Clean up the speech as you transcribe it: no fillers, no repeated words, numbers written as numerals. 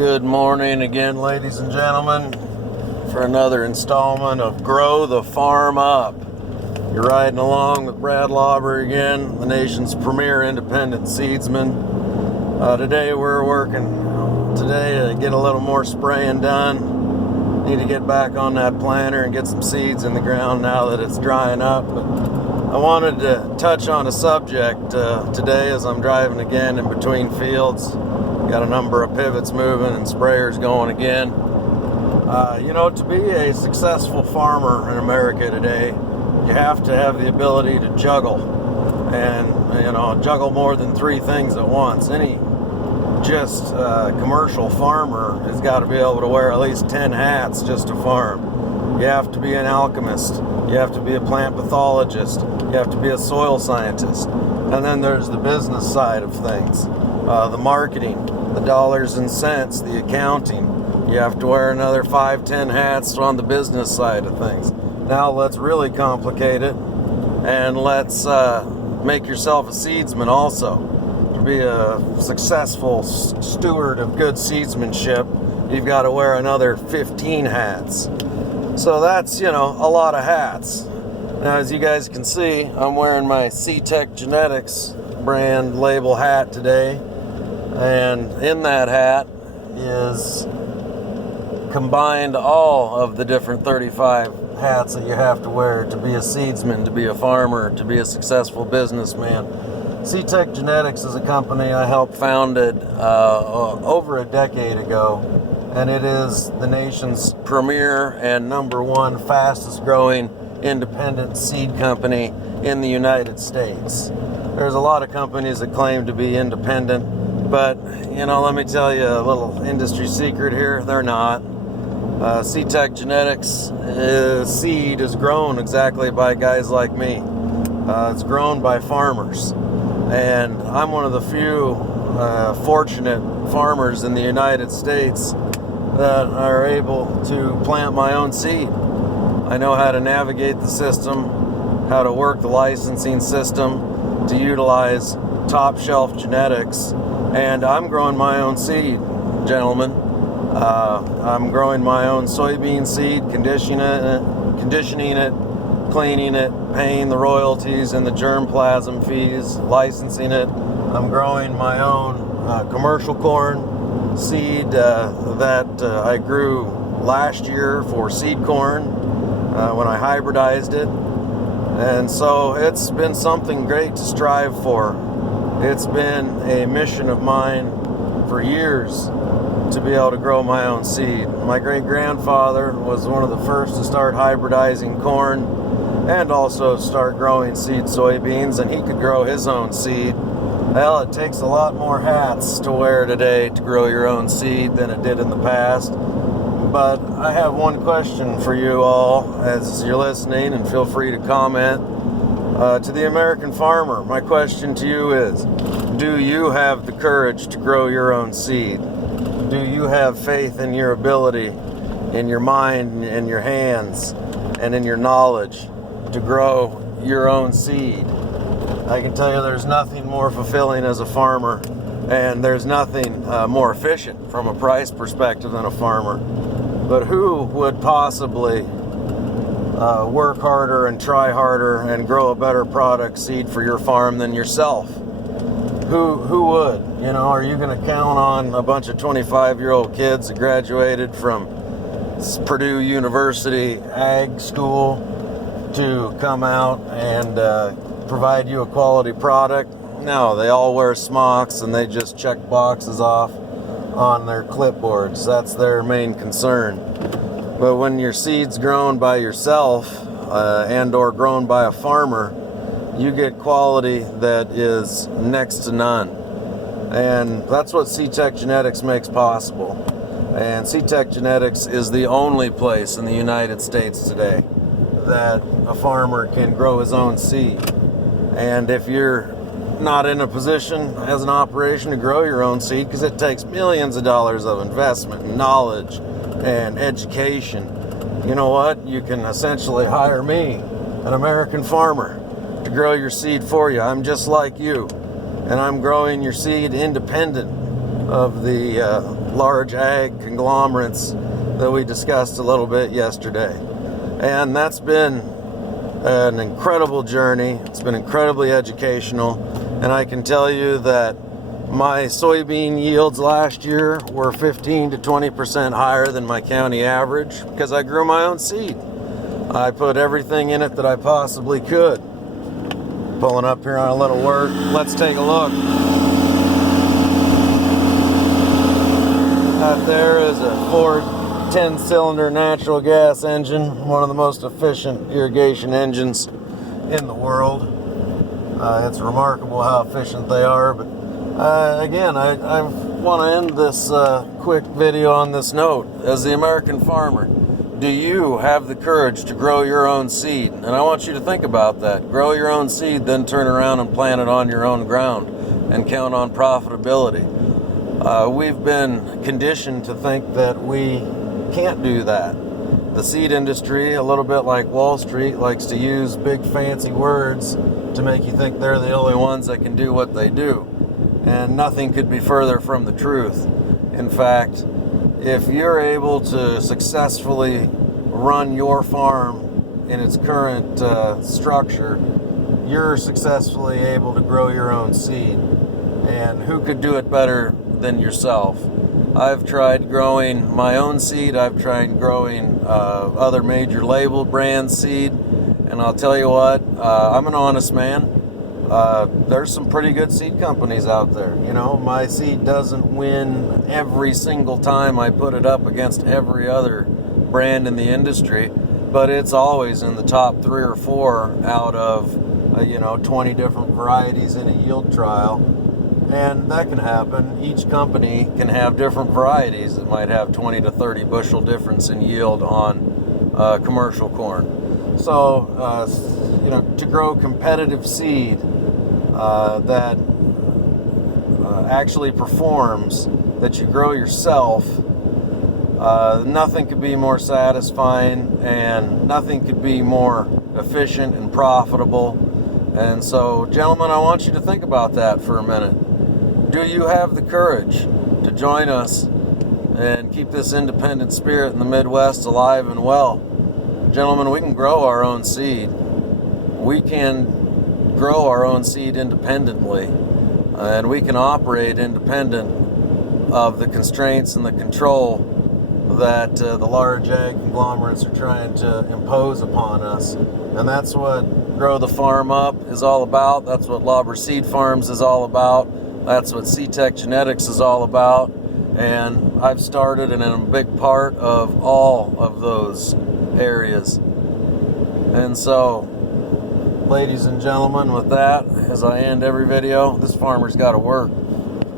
Good morning again, ladies and gentlemen, for another installment of Grow the Farm Up. You're riding along with Brad Lauber again, the nation's premier independent seedsman. Today we're working to get a little more spraying done. Need to get back on that planter and get some seeds in the ground now that it's drying up. But I wanted to touch on a subject today as I'm driving again in between fields. Got a number of pivots moving and sprayers going again. To be a successful farmer in America today, you have to have the ability to juggle and, juggle more than three things at once. Any commercial farmer has got to be able to wear at least 10 hats just to farm. You have to be an alchemist. You have to be a plant pathologist. You have to be a soil scientist. And then there's the business side of things, the marketing, the dollars and cents, the accounting. You have to wear another 5-10 hats on the business side of things. Now let's really complicate it, and let's make yourself a seedsman also. To be a successful steward of good seedsmanship, you've got to wear another 15 hats. So that's, a lot of hats. Now, as you guys can see, I'm wearing my C-Tech Genetics brand label hat today. And in that hat is combined all of the different 35 hats that you have to wear to be a seedsman, to be a farmer, to be a successful businessman. C-Tech Genetics is a company I helped founded over a decade ago, and it is the nation's premier and #1 fastest growing independent seed company in the United States. There's a lot of companies that claim to be independent, but, let me tell you a little industry secret here. They're not. C-Tech Genetics seed is grown exactly by guys like me. It's grown by farmers. And I'm one of the few fortunate farmers in the United States that are able to plant my own seed. I know how to navigate the system, how to work the licensing system, to utilize top shelf genetics. And I'm growing my own seed, gentlemen. I'm growing my own soybean seed, conditioning it, cleaning it, paying the royalties and the germplasm fees, licensing it. I'm growing my own commercial corn seed that I grew last year for seed corn when I hybridized it. And so it's been something great to strive for. It's been a mission of mine for years to be able to grow my own seed. My great-grandfather was one of the first to start hybridizing corn and also start growing seed soybeans, and he could grow his own seed. Well, it takes a lot more hats to wear today to grow your own seed than it did in the past. But I have one question for you all as you're listening, and feel free to comment. To the American farmer, my question to you is, do you have the courage to grow your own seed? Do you have faith in your ability, in your mind, in your hands, and in your knowledge to grow your own seed? I can tell you there's nothing more fulfilling as a farmer, and there's nothing more efficient from a price perspective than a farmer. But who would possibly work harder and try harder and grow a better product seed for your farm than yourself? Who would? Are you going to count on a bunch of 25-year-old kids that graduated from Purdue University Ag School to come out and provide you a quality product? No, they all wear smocks and they just check boxes off on their clipboards. That's their main concern. But when your seed's grown by yourself and or grown by a farmer, you get quality that is next to none. And that's what C-Tech Genetics makes possible. And C-Tech Genetics is the only place in the United States today that a farmer can grow his own seed. And if you're not in a position as an operation to grow your own seed, because it takes millions of dollars of investment and knowledge and education, you know what? You can essentially hire me, an American farmer, to grow your seed for you. I'm just like you, and I'm growing your seed independent of the large ag conglomerates that we discussed a little bit yesterday. And that's been an incredible journey. It's been incredibly educational. And I can tell you that my soybean yields last year were 15 to 20% higher than my county average because I grew my own seed. I put everything in it that I possibly could. Pulling up here on a little work. Let's take a look. Out there is a Ford 10-cylinder natural gas engine, one of the most efficient irrigation engines in the world. It's remarkable how efficient they are, but again, I want to end this quick video on this note. As the American farmer, do you have the courage to grow your own seed? And I want you to think about that. Grow your own seed, then turn around and plant it on your own ground and count on profitability. We've been conditioned to think that we can't do that. The seed industry, a little bit like Wall Street, likes to use big fancy words to make you think they're the only ones that can do what they do. And nothing could be further from the truth. In fact, if you're able to successfully run your farm in its current structure, you're successfully able to grow your own seed. And who could do it better than yourself? I've tried growing my own seed. I've tried growing other major label brand seed. And I'll tell you what, I'm an honest man. There's some pretty good seed companies out there. You know, my seed doesn't win every single time I put it up against every other brand in the industry, but it's always in the top 3 or 4 out of 20 different varieties in a yield trial. And that can happen. Each company can have different varieties that might have 20 to 30 bushel difference in yield on commercial corn. So, to grow competitive seed that actually performs, that you grow yourself, nothing could be more satisfying and nothing could be more efficient and profitable. And so, gentlemen, I want you to think about that for a minute. Do you have the courage to join us and keep this independent spirit in the Midwest alive and well? Gentlemen, we can grow our own seed. We can grow our own seed independently, and we can operate independent of the constraints and the control that the large ag conglomerates are trying to impose upon us. And that's what Grow the Farm Up is all about. That's what Lauber Seed Farms is all about. That's what C-Tech Genetics is all about. And I've started and am a big part of all of those areas. And so, ladies and gentlemen, with that, as I end every video, this farmer's got to work.